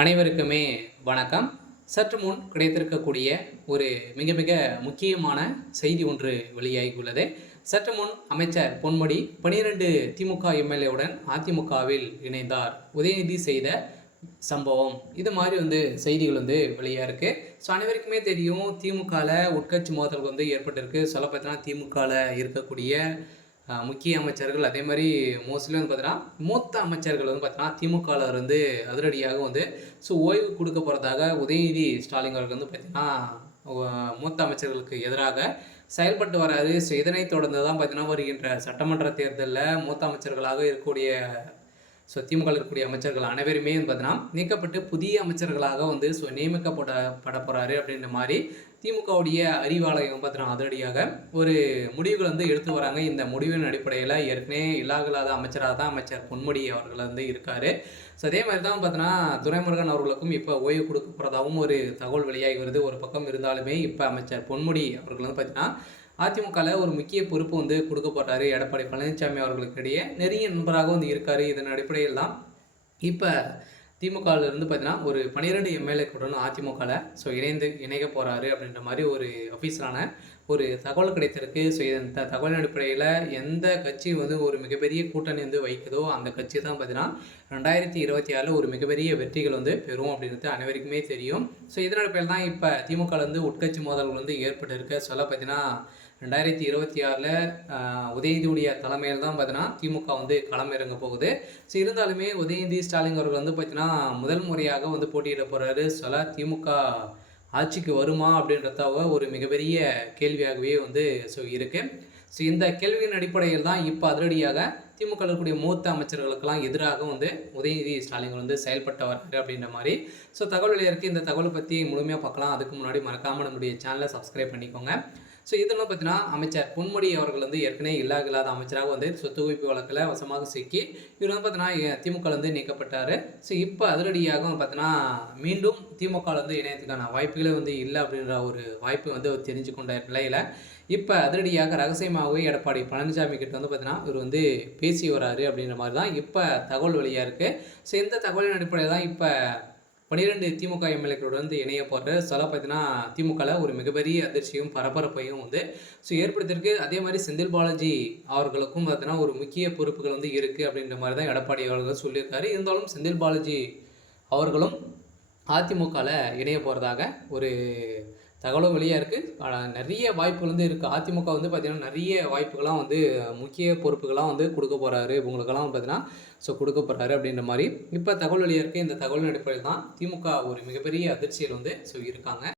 அனைவருக்குமே வணக்கம். சற்று முன் கிடைத்திருக்கக்கூடிய ஒரு மிக மிக முக்கியமான செய்தி ஒன்று வெளியாகியுள்ளது. சற்று முன் அமைச்சர் பொன்முடி 12 திமுக எம்எல்ஏவுடன் அதிமுகவில் இணைந்தார். உதயநிதி செய்த சம்பவம் இது மாதிரி செய்திகள் வெளியாக இருக்குது. ஸோ அனைவருக்குமே தெரியும், திமுகவில் உட்கட்சி மோதல்கள் ஏற்பட்டிருக்கு. சொல்ல பார்த்தீங்கன்னா திமுகவில் இருக்கக்கூடிய முக்கிய அமைச்சர்கள், அதே மாதிரி மோஸ்ட்லி பார்த்தீங்கன்னா மூத்த அமைச்சர்கள் பார்த்தீங்கன்னா திமுகவில் அதிரடியாக ஓய்வு கொடுக்க போகிறதாக உதயநிதி ஸ்டாலின் அவர்கள் பார்த்தீங்கன்னா மூத்த அமைச்சர்களுக்கு எதிராக செயல்பட்டு வராது. ஸோ இதனைத் தொடர்ந்து தான் பார்த்தீங்கன்னா வருகின்ற சட்டமன்ற தேர்தலில் மூத்த அமைச்சர்களாக இருக்கக்கூடிய திமுக இருக்கக்கூடிய அமைச்சர்கள் அனைவருமே பார்த்தீங்கன்னா நீக்கப்பட்டு புதிய அமைச்சர்களாக நியமிக்கப்பட போகிறாரு அப்படின்ற மாதிரி திமுகவுடைய அறிவாலயம் பார்த்தீங்கன்னா அதிரடியாக ஒரு முடிவுகள் எடுத்து வராங்க. இந்த முடிவின் அடிப்படையில் ஏற்கனவே இல்லாத அமைச்சராக தான் அமைச்சர் பொன்முடி அவர்கள் இருக்கார். ஸோ அதே மாதிரி தான் பார்த்தீங்கன்னா துரைமுருகன் அவர்களுக்கும் இப்போ ஓய்வு கொடுக்க போகிறதாகவும் ஒரு தகவல் வெளியாகி வருது. ஒரு பக்கம் இருந்தாலுமே இப்போ அமைச்சர் பொன்முடி அவர்கள் பார்த்தீங்கன்னா அதிமுகவில் ஒரு முக்கிய பொறுப்பு கொடுக்க போகிறாரு. எடப்பாடி பழனிசாமி அவர்களுக்கிடையே நெருங்கிய நண்பராக இருக்கார். இதன் அடிப்படையில் தான் இப்போ திமுகவிலிருந்து பார்த்தீங்கன்னா ஒரு 12 எம்எல்ஏக்களுடன் அதிமுகவில் இணைய போகிறாரு அப்படின்ற மாதிரி ஒரு அஃபீஷியலான ஒரு தகவல் கிடைத்திருக்கு. ஸோ இந்த தகவலின் அடிப்படையில் எந்த கட்சி ஒரு மிகப்பெரிய கூட்டணி வைக்குதோ அந்த கட்சி தான் பார்த்தீங்கன்னா 2026 ஒரு மிகப்பெரிய வெற்றிகள் பெறும் அப்படின்றது அனைவருக்குமே தெரியும். ஸோ இதன் அடிப்படையில் தான் இப்போ திமுகவில் உட்கட்சி மோதல்கள் ஏற்பட்டிருக்க சொல்ல பார்த்தீங்கன்னா 2026 உதயநிதியுடைய தலைமையில் தான் பார்த்தீங்கன்னா திமுக களம் இறங்க போகுது. ஸோ இருந்தாலுமே உதயநிதி ஸ்டாலின் அவர்கள் பார்த்தீங்கன்னா முதல் முறையாக போட்டியிட போகிறாரு. சொல்ல திமுக ஆட்சிக்கு வருமா அப்படின்றத ஒரு மிகப்பெரிய கேள்வியாகவே இருக்குது. ஸோ இந்த கேள்வியின் அடிப்படையில் தான் இப்போ அதிரடியாக திமுக இருக்கக்கூடிய மூத்த அமைச்சர்களுக்கெல்லாம் எதிராக உதயநிதி ஸ்டாலின் செயல்பட்டு வர்றாரு அப்படின்ற மாதிரி தகவல் வெளியாக இந்த தகவலை பற்றி முழுமையாக பார்க்கலாம். அதுக்கு முன்னாடி மறக்காமல் நம்முடைய சேனலை சப்ஸ்கிரைப் பண்ணிக்கோங்க. ஸோ இதெல்லாம் பார்த்தீங்கன்னா அமைச்சர் பொன்முடி அவர்கள் ஏற்கனவே இல்லாத அமைச்சராக சொத்து குவிப்பு வழக்கில் வசமாக சிக்கி இவர் பார்த்தீங்கன்னா திமுக நீக்கப்பட்டார். ஸோ இப்போ அதிரடியாக பார்த்தீங்கன்னா மீண்டும் திமுக இணையத்துக்கான வாய்ப்புகளே இல்லை அப்படின்ற ஒரு வாய்ப்பு தெரிஞ்சு கொண்ட நிலையில் இப்போ அதிரடியாக ரகசியமாகவே எடப்பாடி பழனிசாமி கிட்ட பார்த்தீங்கன்னா இவர் பேசி வராரு அப்படின்ற மாதிரி தான் இப்போ தகவல் வெளியாக இருக்குது. ஸோ இந்த தகவலின் அடிப்படையில் தான் இப்போ 12 திமுக எம்எல்ஏக்களுடன் இணைய போகிற சொல்ல பார்த்தீங்கன்னா திமுகவில் ஒரு மிகப்பெரிய அதிர்ச்சியும் பரபரப்பையும் ஏற்படுத்தியிருக்கு. அதே மாதிரி செந்தில் பாலாஜி அவர்களுக்கும் பார்த்தீங்கன்னா ஒரு முக்கிய பொறுப்புகள் இருக்குது அப்படின்ற மாதிரி தான் எடப்பாடி அவர்கள் சொல்லியிருக்காரு. இருந்தாலும் செந்தில் பாலாஜி அவர்களும் அதிமுகவில் இணைய போகிறதாக ஒரு தகவலும் வெளியாக இருக்குது. நிறைய வாய்ப்புகள் இருக்குது. அதிமுக பார்த்திங்கன்னா நிறைய வாய்ப்புகள்லாம் முக்கிய பொறுப்புகள்லாம் கொடுக்க போகிறாரு இவங்களுக்கெல்லாம் பார்த்தீங்கன்னா கொடுக்க போகிறாரு அப்படின்ற மாதிரி இப்போ தகவல் வெளியாக இருக்குது. இந்த தகவலின் அடிப்படையில் தான் திமுக ஒரு மிகப்பெரிய அதிர்ச்சியில் இருக்காங்க.